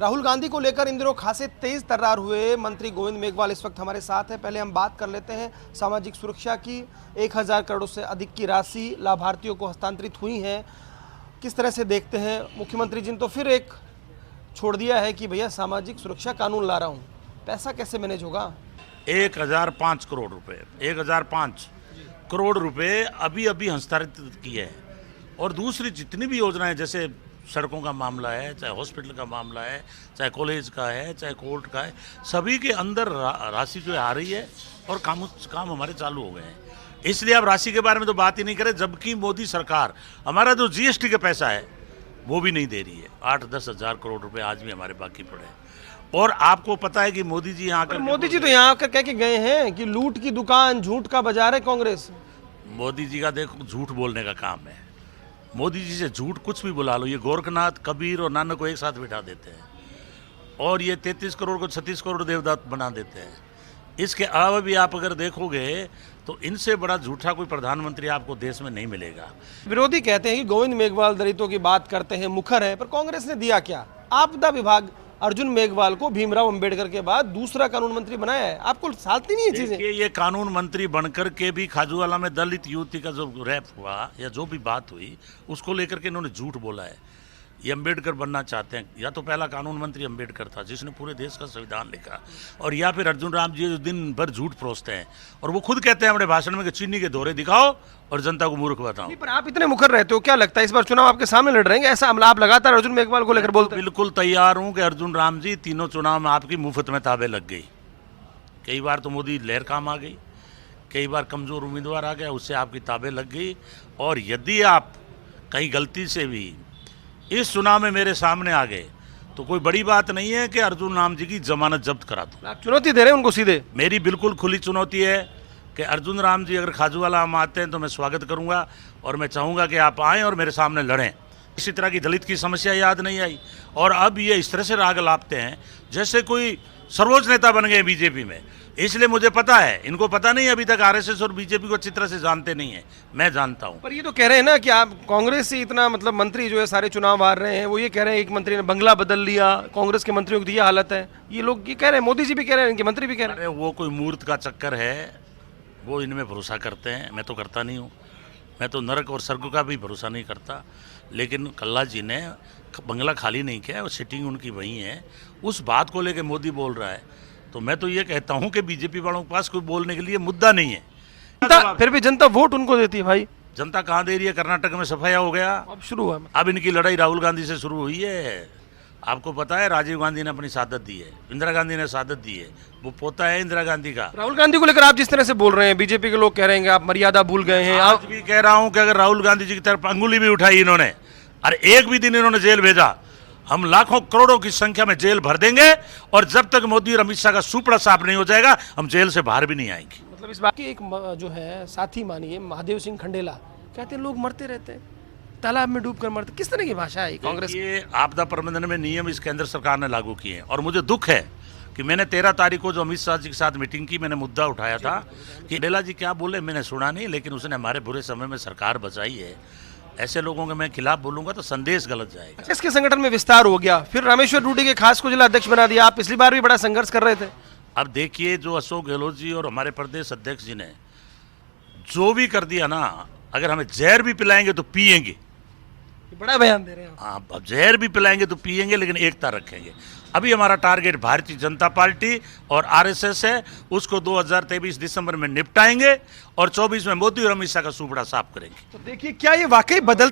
राहुल गांधी को लेकर इन दिनों खासे तेज तर्रार हुए मंत्री गोविंद मेघवाल इस वक्त हमारे साथ हैं। पहले हम बात कर लेते हैं सामाजिक सुरक्षा की। 1000 करोड़ से अधिक की राशि लाभार्थियों को हस्तांतरित हुई है। किस तरह से देखते हैं? मुख्यमंत्री जी ने तो फिर एक छोड़ दिया है कि भैया सामाजिक सुरक्षा कानून ला रहा हूँ, पैसा कैसे मैनेज होगा? 1005 करोड़ रुपए 1005 करोड़ रुपए अभी अभी हस्तांतरित किए हैं। और दूसरी जितनी भी योजनाएं, जैसे सड़कों का मामला है, चाहे हॉस्पिटल का मामला है, चाहे कॉलेज का है, चाहे कोर्ट का है, सभी के अंदर राशि जो आ रही है और काम हमारे चालू हो गए हैं। इसलिए अब राशि के बारे में तो बात ही नहीं करें, जबकि मोदी सरकार हमारा जो जीएसटी का पैसा है वो भी नहीं दे रही है। 8-10 हज़ार करोड़ रुपए आज भी हमारे बाकी पड़े हैं। और आपको पता है कि मोदी जी यहाँ आकर मोदी जी तो यहाँ आकर कह के गए हैं कि लूट की दुकान, झूठ का बाजार है कांग्रेस। मोदी जी का देखो झूठ बोलने का काम है। मोदी जी से झूठ कुछ भी बुला लो, ये गोरखनाथ, कबीर और नानक को एक साथ बिठा देते हैं और ये 33 करोड़ को 36 करोड़ देवदास बना देते हैं। इसके अलावा भी आप अगर देखोगे तो इनसे बड़ा झूठा कोई प्रधानमंत्री आपको देश में नहीं मिलेगा। विरोधी कहते हैं कि गोविंद मेघवाल दलितों की बात करते हैं, मुखर है, पर कांग्रेस ने दिया क्या? आपदा विभाग अर्जुन मेघवाल को भीमराव अंबेडकर के बाद दूसरा कानून मंत्री बनाया है। आपको सालती नहीं है चीजें? ये कानून मंत्री बनकर के भी खाजूवाला में दलित युवती का जो रैप हुआ या जो भी बात हुई उसको लेकर के इन्होंने झूठ बोला है। ये अंबेडकर बनना चाहते हैं, या तो पहला कानून मंत्री अंबेडकर था जिसने पूरे देश का संविधान लिखा, और या फिर अर्जुन राम जी जो दिन भर झूठ परोसते हैं और वो खुद कहते हैं अपने भाषण में कि चीनी के दौरे दिखाओ और जनता को मूर्ख बताओ। पर आप इतने मुखर रहते हो, क्या लगता है इस बार चुनाव आपके सामने लड़ रहे हैं? ऐसा आप लगातार अर्जुन मेघवाल को लेकर बोलते हैं। बिल्कुल तैयार हूं कि अर्जुन राम जी तीनों चुनाव में आपकी मुफ्त में ताबे लग गई। कई बार तो मोदी लहर काम आ गई, कई बार कमजोर उम्मीदवार आ गया, उससे आपकी ताबे लग गई। और यदि आप कहीं गलती से भी इस चुनाव में मेरे सामने आ गए तो कोई बड़ी बात नहीं है कि अर्जुन राम जी की जमानत जब्त करा दूं। आप चुनौती दे रहे हैं उनको सीधे? मेरी बिल्कुल खुली चुनौती है कि अर्जुन राम जी अगर खाजूवाला हम आते हैं तो मैं स्वागत करूंगा और मैं चाहूंगा कि आप आएँ और मेरे सामने लड़ें। इसी तरह की दलित की समस्या याद नहीं आई और अब ये इस तरह से राग लापते हैं जैसे कोई सर्वोच्च नेता बन गए बीजेपी में। इसलिए मुझे पता है, इनको पता नहीं, अभी तक आरएसएस और बीजेपी को अच्छी तरह से जानते नहीं है, मैं जानता हूं। पर ये तो कह रहे हैं ना कि आप कांग्रेस से इतना मतलब मंत्री जो है सारे चुनाव हार रहे हैं। वो ये कह रहे हैं एक मंत्री ने बंगला बदल लिया, कांग्रेस के मंत्रियों की ये हालत है। ये लोग ये कह रहे हैं, मोदी जी भी कह रहे हैं, इनके मंत्री भी कह रहे हैं। वो कोई मूर्त का चक्कर है, वो इनमें भरोसा करते हैं, मैं तो करता नहीं हूँ। मैं तो नरक और स्वर्ग का भी भरोसा नहीं करता। लेकिन कल्ला जी ने बंगला खाली नहीं किया, वो सिटिंग उनकी वहीं है। उस बात को लेकर मोदी बोल रहा है तो मैं तो ये कहता हूं कि बीजेपी वालों के पास कोई बोलने के लिए मुद्दा नहीं है। फिर भी जनता वोट उनको देती है भाई। जनता कहाँ दे रही है? कर्नाटक में सफाया हो गया, अब शुरू हुआ। अब इनकी लड़ाई राहुल गांधी से शुरू हुई है। आपको पता है राजीव गांधी ने अपनी शहादत दी है, इंदिरा गांधी ने शहादत दी है, वो पोता है इंदिरा गांधी का। राहुल गांधी को लेकर आप जिस तरह से बोल रहे हैं, बीजेपी के लोग कह रहे हैं आप मर्यादा भूल गए हैं। आज भी कह रहा हूं कि अगर राहुल गांधी जी की तरफ अंगुली भी उठाई इन्होंने और एक भी दिन इन्होंने जेल भेजा, हम लाखों करोड़ों की संख्या में जेल भर देंगे और जब तक मोदी और अमित शाह का सुपड़ा साफ नहीं हो जाएगा हम जेल से बाहर भी नहीं आएंगे। मतलब इस बात की एक जो है साथी मानिए महादेव सिंह खंडेला कहते हैं लोग मरते रहते हैं, तालाब में डूब कर मरते। किस तरह की भाषा है कांग्रेस? ये आपदा प्रबंधन में नियम इस केंद्र सरकार ने लागू किए हैं और मुझे दुख है कि मैंने 13 तारीख को जो अमित शाह जी के साथ मीटिंग की, मैंने मुद्दा उठाया था कि खंडेला जी क्या बोले मैंने सुना नहीं, लेकिन उसने हमारे बुरे समय में सरकार बचाई है। ऐसे लोगों के मैं खिलाफ बोलूंगा तो संदेश गलत जाएगा। इसके संगठन में विस्तार हो गया, फिर रामेश्वर डूडी के खास को जिला अध्यक्ष बना दिया। आप पिछली बार भी बड़ा संघर्ष कर रहे थे। अब देखिए जो अशोक गहलोत जी और हमारे प्रदेश अध्यक्ष जी ने जो भी कर दिया ना, अगर हमें जहर भी पिलाएंगे तो पिएंगे। बड़ा बयान दे रहे हैं। हाँ, अब जहर भी पिलाएंगे तो पिएंगे, लेकिन एकता रखेंगे। अभी हमारा टारगेट भारतीय जनता पार्टी और आरएसएस है, उसको 2023 दिसंबर में निपटाएंगे और 24 में मोदी और अमित शाह का सुपड़ा साफ करेंगे। तो देखिए क्या ये वाकई बदल